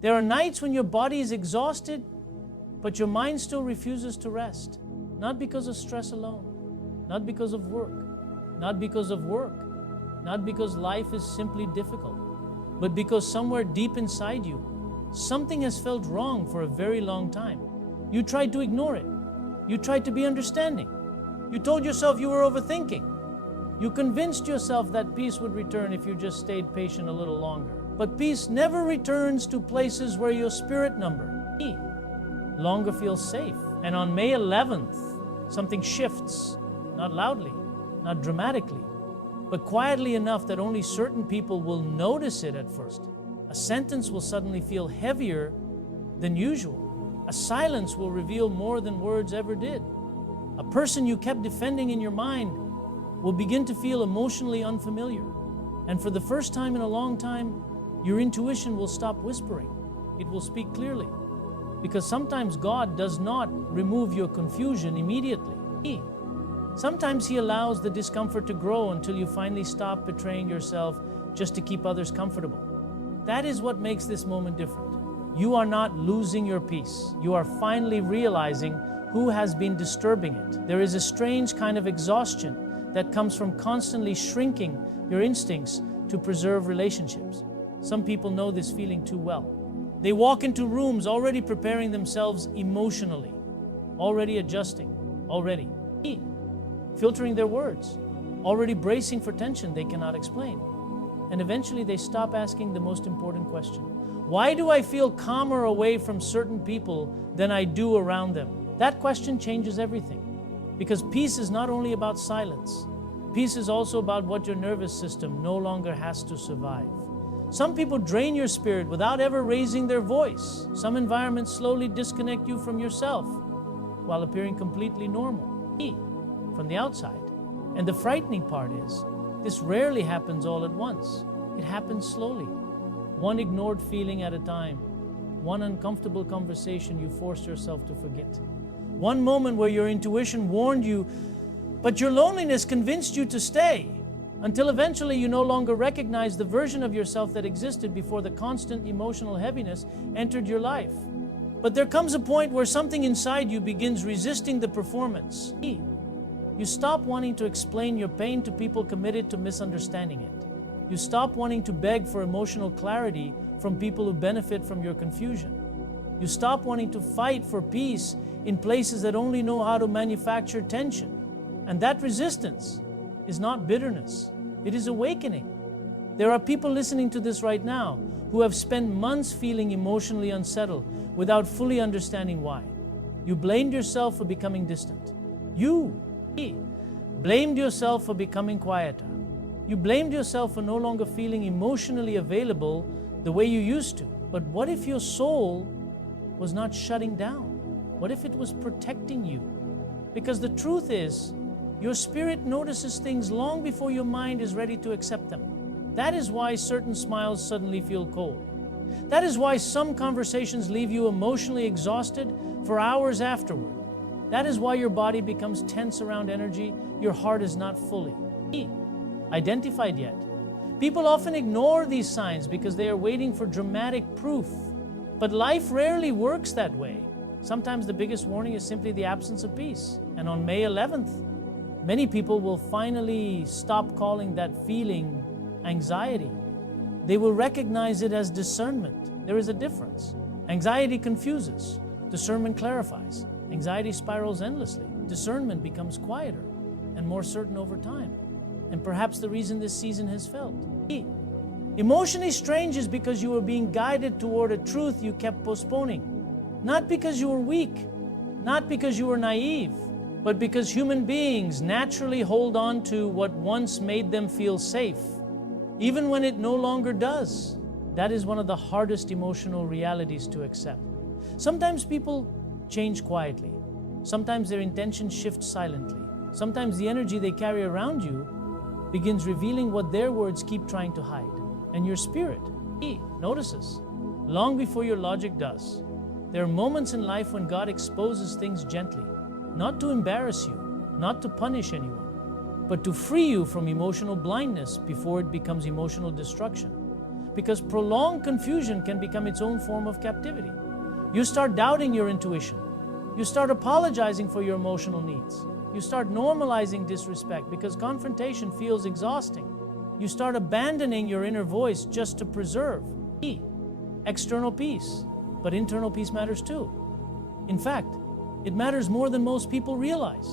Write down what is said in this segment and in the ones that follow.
There are nights when your body is exhausted, but your mind still refuses to rest. Not because of stress alone, not because of work, not because life is simply difficult, but because somewhere deep inside you, something has felt wrong for a very long time. You tried to ignore it. You tried to be understanding. You told yourself you were overthinking. You convinced yourself that peace would return if you just stayed patient a little longer. But peace never returns to places where your spirit number longer feels safe. And on May 11th, something shifts, not loudly, not dramatically, but quietly enough that only certain people will notice it at first. A sentence will suddenly feel heavier than usual. A silence will reveal more than words ever did. A person you kept defending in your mind will begin to feel emotionally unfamiliar. And for the first time in a long time, your intuition will stop whispering. It will speak clearly. Because sometimes God does not remove your confusion immediately. Sometimes He allows the discomfort to grow until you finally stop betraying yourself just to keep others comfortable. That is what makes this moment different. You are not losing your peace. You are finally realizing who has been disturbing it. There is a strange kind of exhaustion that comes from constantly shrinking your instincts to preserve relationships. Some people know this feeling too well. They walk into rooms already preparing themselves emotionally, already adjusting, already filtering their words, already bracing for tension they cannot explain. And eventually they stop asking the most important question. Why do I feel calmer away from certain people than I do around them? That question changes everything. Because peace is not only about silence. Peace is also about what your nervous system no longer has to survive. Some people drain your spirit without ever raising their voice. Some environments slowly disconnect you from yourself while appearing completely normal from the outside. And the frightening part is, this rarely happens all at once. It happens slowly. One ignored feeling at a time. One uncomfortable conversation you forced yourself to forget. One moment where your intuition warned you, but your loneliness convinced you to stay. Until eventually you no longer recognize the version of yourself that existed before the constant emotional heaviness entered your life. But there comes a point where something inside you begins resisting the performance. You stop wanting to explain your pain to people committed to misunderstanding it. You stop wanting to beg for emotional clarity from people who benefit from your confusion. You stop wanting to fight for peace in places that only know how to manufacture tension. And that resistance is not bitterness. It is awakening. There are people listening to this right now who have spent months feeling emotionally unsettled without fully understanding why. You blamed yourself for becoming distant. You blamed yourself for becoming quieter. You blamed yourself for no longer feeling emotionally available the way you used to. But what if your soul was not shutting down? What if it was protecting you? Because the truth is, your spirit notices things long before your mind is ready to accept them. That is why certain smiles suddenly feel cold. That is why some conversations leave you emotionally exhausted for hours afterward. That is why your body becomes tense around energy your heart is not fully identified yet. People often ignore these signs because they are waiting for dramatic proof. But life rarely works that way. Sometimes the biggest warning is simply the absence of peace. And on May 11th, many people will finally stop calling that feeling anxiety. They will recognize it as discernment. There is a difference. Anxiety confuses. Discernment clarifies. Anxiety spirals endlessly. Discernment becomes quieter and more certain over time. And perhaps the reason this season has felt emotionally strange is because you were being guided toward a truth you kept postponing. Not because you were weak, not because you were naive, but because human beings naturally hold on to what once made them feel safe, even when it no longer does. That is one of the hardest emotional realities to accept. Sometimes people change quietly. Sometimes their intentions shift silently. Sometimes the energy they carry around you begins revealing what their words keep trying to hide. And your spirit notices long before your logic does. There are moments in life when God exposes things gently, not to embarrass you, not to punish anyone, but to free you from emotional blindness before it becomes emotional destruction. because prolonged confusion can become its own form of captivity. You start doubting your intuition. You start apologizing for your emotional needs. You start normalizing disrespect because confrontation feels exhausting. You start abandoning your inner voice just to preserve external peace. But internal peace matters too. In fact, it matters more than most people realize.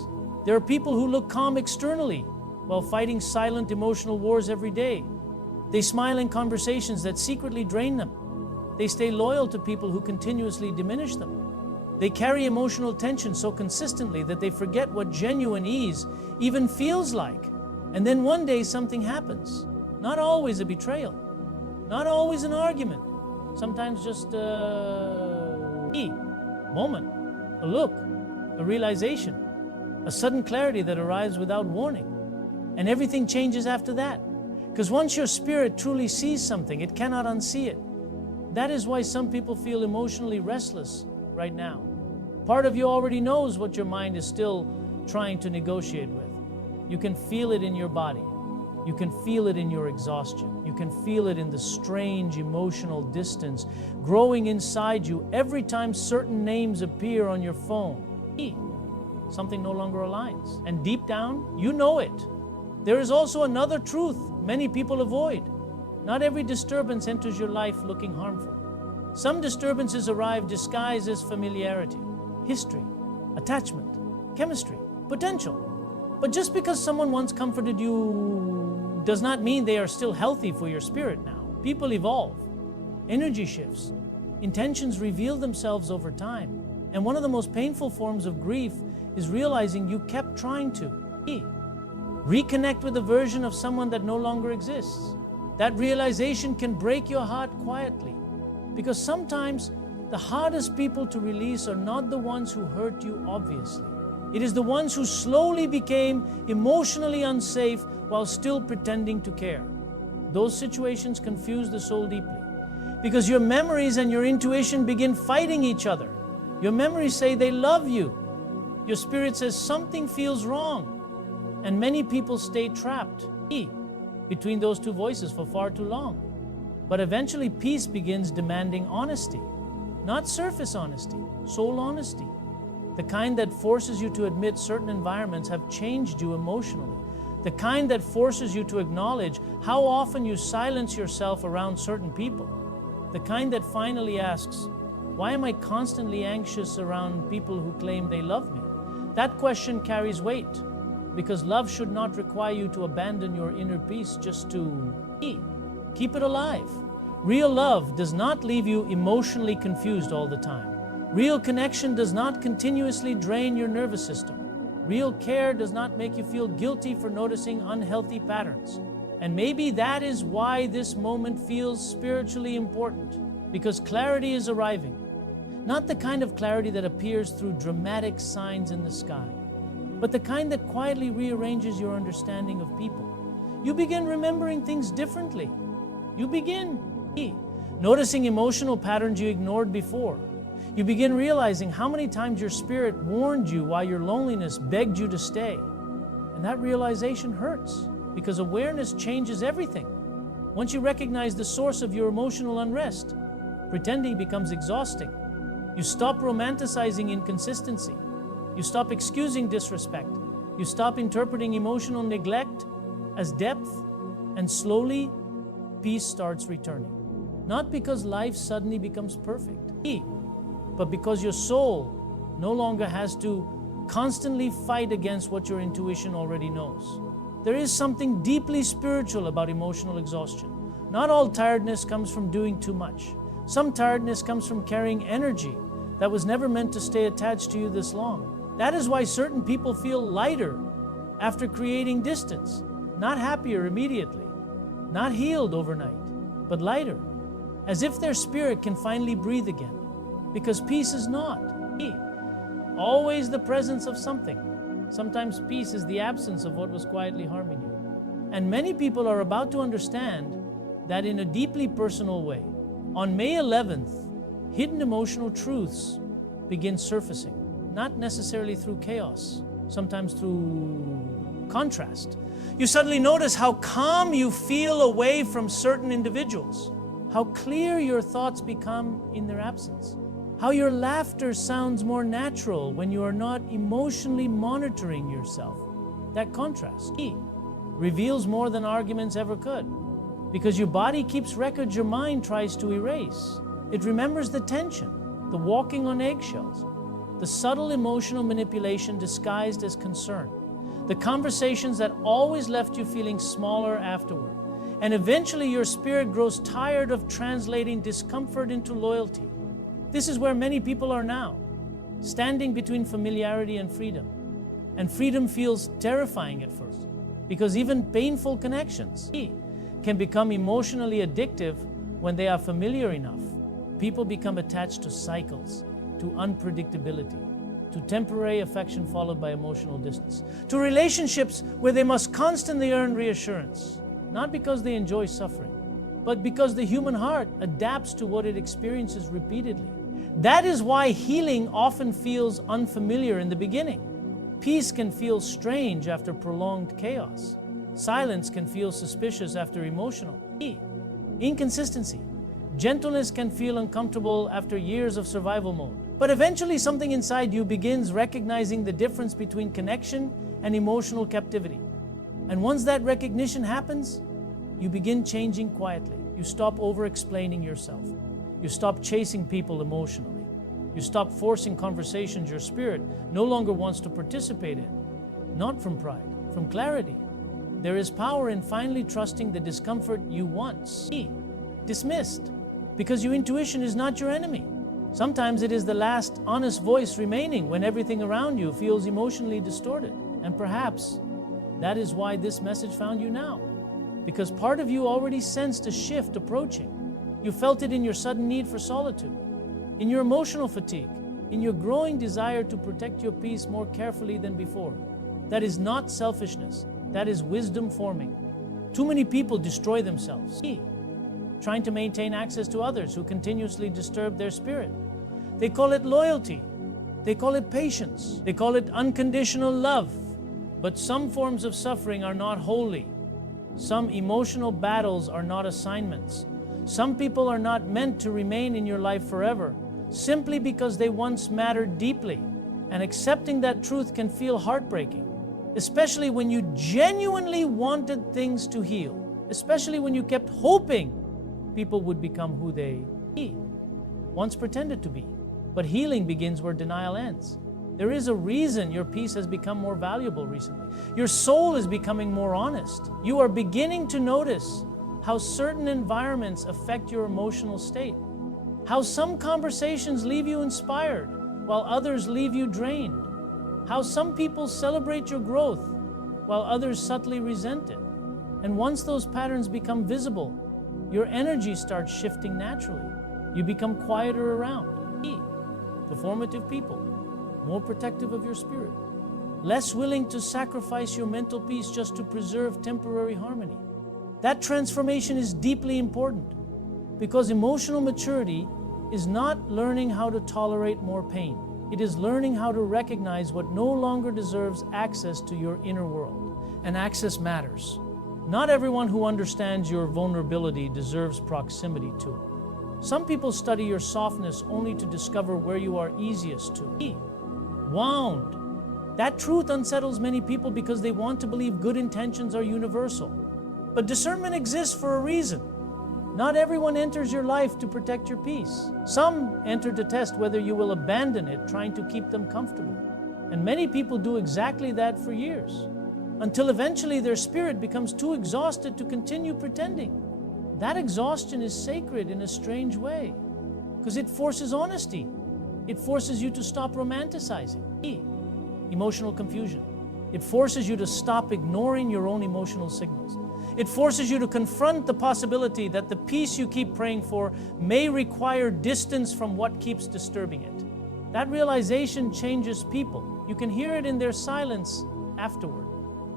There are people who look calm externally while fighting silent emotional wars every day. They smile in conversations that secretly drain them. They stay loyal to people who continuously diminish them. They carry emotional tension so consistently that they forget what genuine ease even feels like. And then one day something happens. Not always a betrayal, not always an argument. Sometimes just a moment, a look, a realization, a sudden clarity that arrives without warning. And everything changes after that. Because once your spirit truly sees something, it cannot unsee it. That is why some people feel emotionally restless right now. Part of you already knows what your mind is still trying to negotiate with. You can feel it in your body. You can feel it in your exhaustion. You can feel it in the strange emotional distance growing inside you every time certain names appear on your phone. Something no longer aligns. And deep down, you know it. There is also another truth many people avoid. Not every disturbance enters your life looking harmful. Some disturbances arrive disguised as familiarity, history, attachment, chemistry, potential. But just because someone once comforted you does not mean they are still healthy for your spirit now. People evolve, energy shifts, intentions reveal themselves over time. And one of the most painful forms of grief is realizing you kept trying to reconnect with a version of someone that no longer exists. That realization can break your heart quietly, because sometimes the hardest people to release are not the ones who hurt you obviously. It is the ones who slowly became emotionally unsafe while still pretending to care. Those situations confuse the soul deeply, because your memories and your intuition begin fighting each other. Your memories say they love you. Your spirit says something feels wrong. And many people stay trapped between those two voices for far too long. But eventually peace begins demanding honesty. Not surface honesty, soul honesty. The kind that forces you to admit certain environments have changed you emotionally. The kind that forces you to acknowledge how often you silence yourself around certain people. The kind that finally asks, why am I constantly anxious around people who claim they love me? That question carries weight, because love should not require you to abandon your inner peace just to keep it alive. Real love does not leave you emotionally confused all the time. Real connection does not continuously drain your nervous system. Real care does not make you feel guilty for noticing unhealthy patterns. And maybe that is why this moment feels spiritually important, because clarity is arriving. Not the kind of clarity that appears through dramatic signs in the sky, but the kind that quietly rearranges your understanding of people. You begin remembering things differently. You begin noticing emotional patterns you ignored before. You begin realizing how many times your spirit warned you while your loneliness begged you to stay. And that realization hurts, because awareness changes everything. Once you recognize the source of your emotional unrest, pretending becomes exhausting. You stop romanticizing inconsistency. You stop excusing disrespect. You stop interpreting emotional neglect as depth, and slowly, peace starts returning. Not because life suddenly becomes perfect, but because your soul no longer has to constantly fight against what your intuition already knows. There is something deeply spiritual about emotional exhaustion. Not all tiredness comes from doing too much. Some tiredness comes from carrying energy that was never meant to stay attached to you this long. That is why certain people feel lighter after creating distance, not happier immediately, not healed overnight, but lighter, as if their spirit can finally breathe again. Because peace is not always the presence of something. Sometimes peace is the absence of what was quietly harming you. And many people are about to understand that in a deeply personal way. On May 11th, hidden emotional truths begin surfacing, not necessarily through chaos, sometimes through contrast. You suddenly notice how calm you feel away from certain individuals, how clear your thoughts become in their absence, how your laughter sounds more natural when you are not emotionally monitoring yourself. That contrast reveals more than arguments ever could, because your body keeps records your mind tries to erase. It remembers the tension, the walking on eggshells, the subtle emotional manipulation disguised as concern, the conversations that always left you feeling smaller afterward. And eventually your spirit grows tired of translating discomfort into loyalty. This is where many people are now, standing between familiarity and freedom. And freedom feels terrifying at first, because even painful connections can become emotionally addictive when they are familiar enough. People become attached to cycles, to unpredictability, to temporary affection followed by emotional distance, to relationships where they must constantly earn reassurance, not because they enjoy suffering, but because the human heart adapts to what it experiences repeatedly. That is why healing often feels unfamiliar in the beginning. Peace can feel strange after prolonged chaos. Silence can feel suspicious after emotional inconsistency. Gentleness can feel uncomfortable after years of survival mode. But eventually something inside you begins recognizing the difference between connection and emotional captivity. And once that recognition happens, you begin changing quietly. You stop over-explaining yourself. You stop chasing people emotionally. You stop forcing conversations your spirit no longer wants to participate in. Not from pride, from clarity. There is power in finally trusting the discomfort you once dismissed, because your intuition is not your enemy. Sometimes it is the last honest voice remaining when everything around you feels emotionally distorted. And perhaps that is why this message found you now, because part of you already sensed a shift approaching. You felt it in your sudden need for solitude, in your emotional fatigue, in your growing desire to protect your peace more carefully than before. That is not selfishness, that is wisdom forming. Too many people destroy themselves, trying to maintain access to others who continuously disturb their spirit. They call it loyalty, they call it patience, they call it unconditional love. But some forms of suffering are not holy. Some emotional battles are not assignments. Some people are not meant to remain in your life forever, simply because they once mattered deeply. And accepting that truth can feel heartbreaking, especially when you genuinely wanted things to heal, especially when you kept hoping people would become who they once pretended to be. But healing begins where denial ends. There is a reason your peace has become more valuable recently. Your soul is becoming more honest. You are beginning to notice how certain environments affect your emotional state, how some conversations leave you inspired while others leave you drained, how some people celebrate your growth while others subtly resent it. And once those patterns become visible, your energy starts shifting naturally. You become quieter around performative people, more protective of your spirit, less willing to sacrifice your mental peace just to preserve temporary harmony. That transformation is deeply important, because emotional maturity is not learning how to tolerate more pain. It is learning how to recognize what no longer deserves access to your inner world. And access matters. Not everyone who understands your vulnerability deserves proximity to it. Some people study your softness only to discover where you are easiest to wound. That truth unsettles many people because they want to believe good intentions are universal. But discernment exists for a reason. Not everyone enters your life to protect your peace. Some enter to test whether you will abandon it, trying to keep them comfortable. And many people do exactly that for years, until eventually their spirit becomes too exhausted to continue pretending. That exhaustion is sacred in a strange way, because it forces honesty. It forces you to stop romanticizing emotional confusion. It forces you to stop ignoring your own emotional signals. It forces you to confront the possibility that the peace you keep praying for may require distance from what keeps disturbing it. That realization changes people. You can hear it in their silence afterward.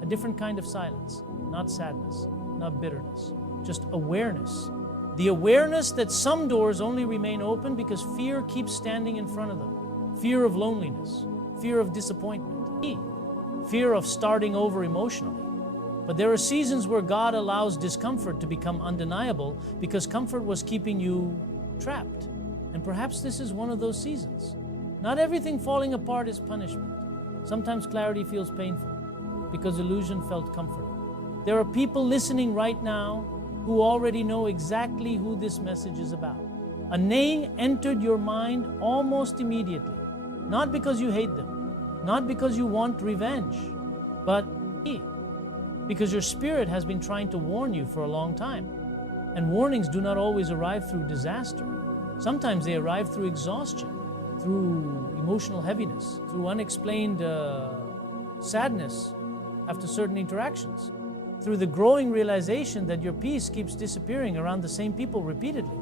A different kind of silence, not sadness, not bitterness, just awareness. The awareness that some doors only remain open because fear keeps standing in front of them. Fear of loneliness, fear of disappointment, fear of starting over emotionally. But there are seasons where God allows discomfort to become undeniable because comfort was keeping you trapped. And perhaps this is one of those seasons. Not everything falling apart is punishment. Sometimes clarity feels painful because illusion felt comforting. There are people listening right now who already know exactly who this message is about. A name entered your mind almost immediately, not because you hate them, not because you want revenge, but because your spirit has been trying to warn you for a long time. And warnings do not always arrive through disaster. Sometimes they arrive through exhaustion, through emotional heaviness, through unexplained sadness after certain interactions, through the growing realization that your peace keeps disappearing around the same people repeatedly.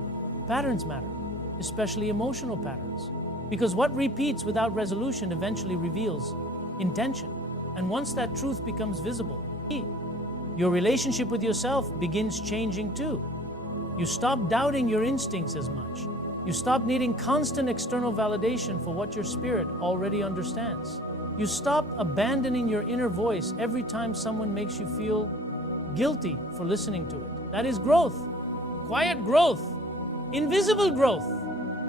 Patterns matter, especially emotional patterns, because what repeats without resolution eventually reveals intention. And once that truth becomes visible, your relationship with yourself begins changing too. You stop doubting your instincts as much. You stop needing constant external validation for what your spirit already understands. You stop abandoning your inner voice every time someone makes you feel guilty for listening to it. That is growth, quiet growth, invisible growth,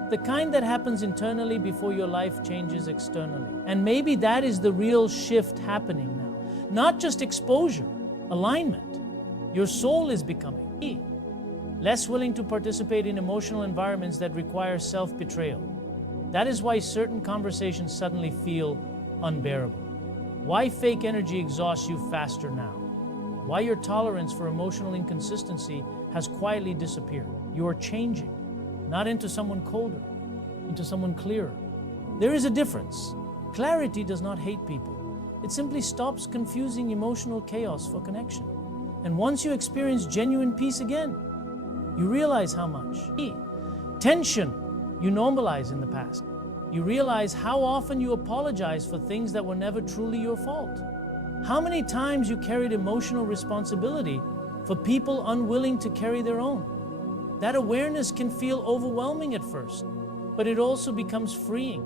the kind that happens internally before your life changes externally. And maybe that is the real shift happening now. Not just exposure, alignment. Your soul is becoming less willing to participate in emotional environments that require self-betrayal. That is why certain conversations suddenly feel unbearable. Why fake energy exhausts you faster now. Why your tolerance for emotional inconsistency has quietly disappeared. You are changing, not into someone colder, into someone clearer. There is a difference. Clarity does not hate people. It simply stops confusing emotional chaos for connection. And once you experience genuine peace again, you realize how much tension you normalize in the past. You realize how often you apologize for things that were never truly your fault. How many times you carried emotional responsibility for people unwilling to carry their own. That awareness can feel overwhelming at first, but it also becomes freeing,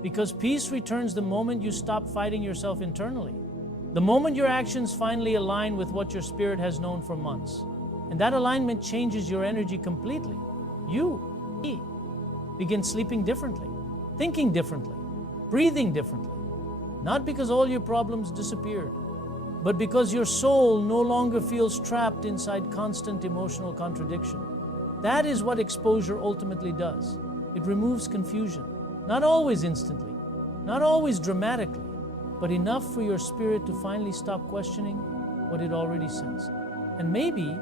because peace returns the moment you stop fighting yourself internally. The moment your actions finally align with what your spirit has known for months. And that alignment changes your energy completely. You begin sleeping differently, thinking differently, breathing differently. Not because all your problems disappeared, but because your soul no longer feels trapped inside constant emotional contradiction. That is what exposure ultimately does. It removes confusion, not always instantly, not always dramatically, but enough for your spirit to finally stop questioning what it already sensed. And maybe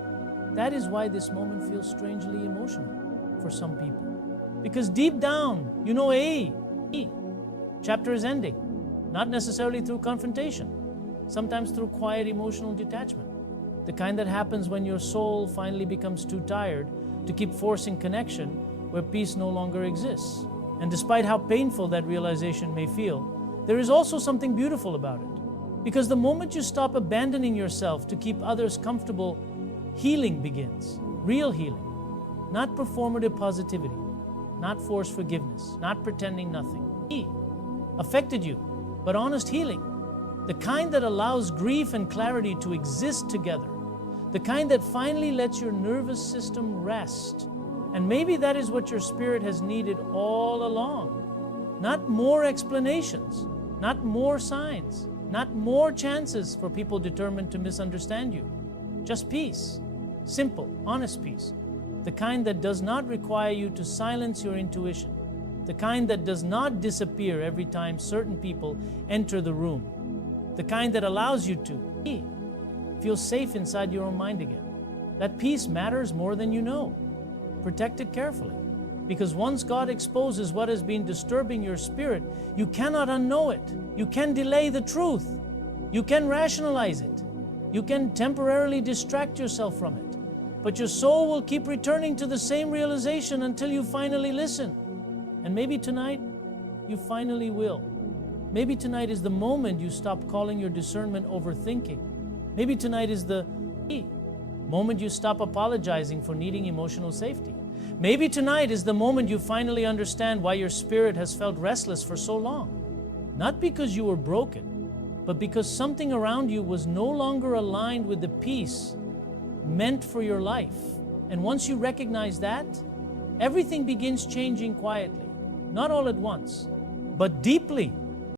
that is why this moment feels strangely emotional for some people. Because deep down, you know chapter is ending, not necessarily through confrontation, sometimes through quiet emotional detachment. The kind that happens when your soul finally becomes too tired to keep forcing connection where peace no longer exists. And despite how painful that realization may feel, there is also something beautiful about it. Because the moment you stop abandoning yourself to keep others comfortable, healing begins. Real healing. Not performative positivity. Not forced forgiveness. Not pretending nothing. Affected you, but honest healing. The kind that allows grief and clarity to exist together. The kind that finally lets your nervous system rest. And maybe that is what your spirit has needed all along. Not more explanations, not more signs, not more chances for people determined to misunderstand you. Just peace. Simple, honest peace. The kind that does not require you to silence your intuition. The kind that does not disappear every time certain people enter the room. The kind that allows you to feel safe inside your own mind again. That peace matters more than you know. Protect it carefully, because once God exposes what has been disturbing your spirit, you cannot unknow it. You can delay the truth. You can rationalize it. You can temporarily distract yourself from it. But your soul will keep returning to the same realization until you finally listen. And maybe tonight, you finally will. Maybe tonight is the moment you stop calling your discernment overthinking. Maybe tonight is the moment you stop apologizing for needing emotional safety. Maybe tonight is the moment you finally understand why your spirit has felt restless for so long. Not because you were broken, but because something around you was no longer aligned with the peace meant for your life. And once you recognize that, everything begins changing quietly, not all at once, but deeply.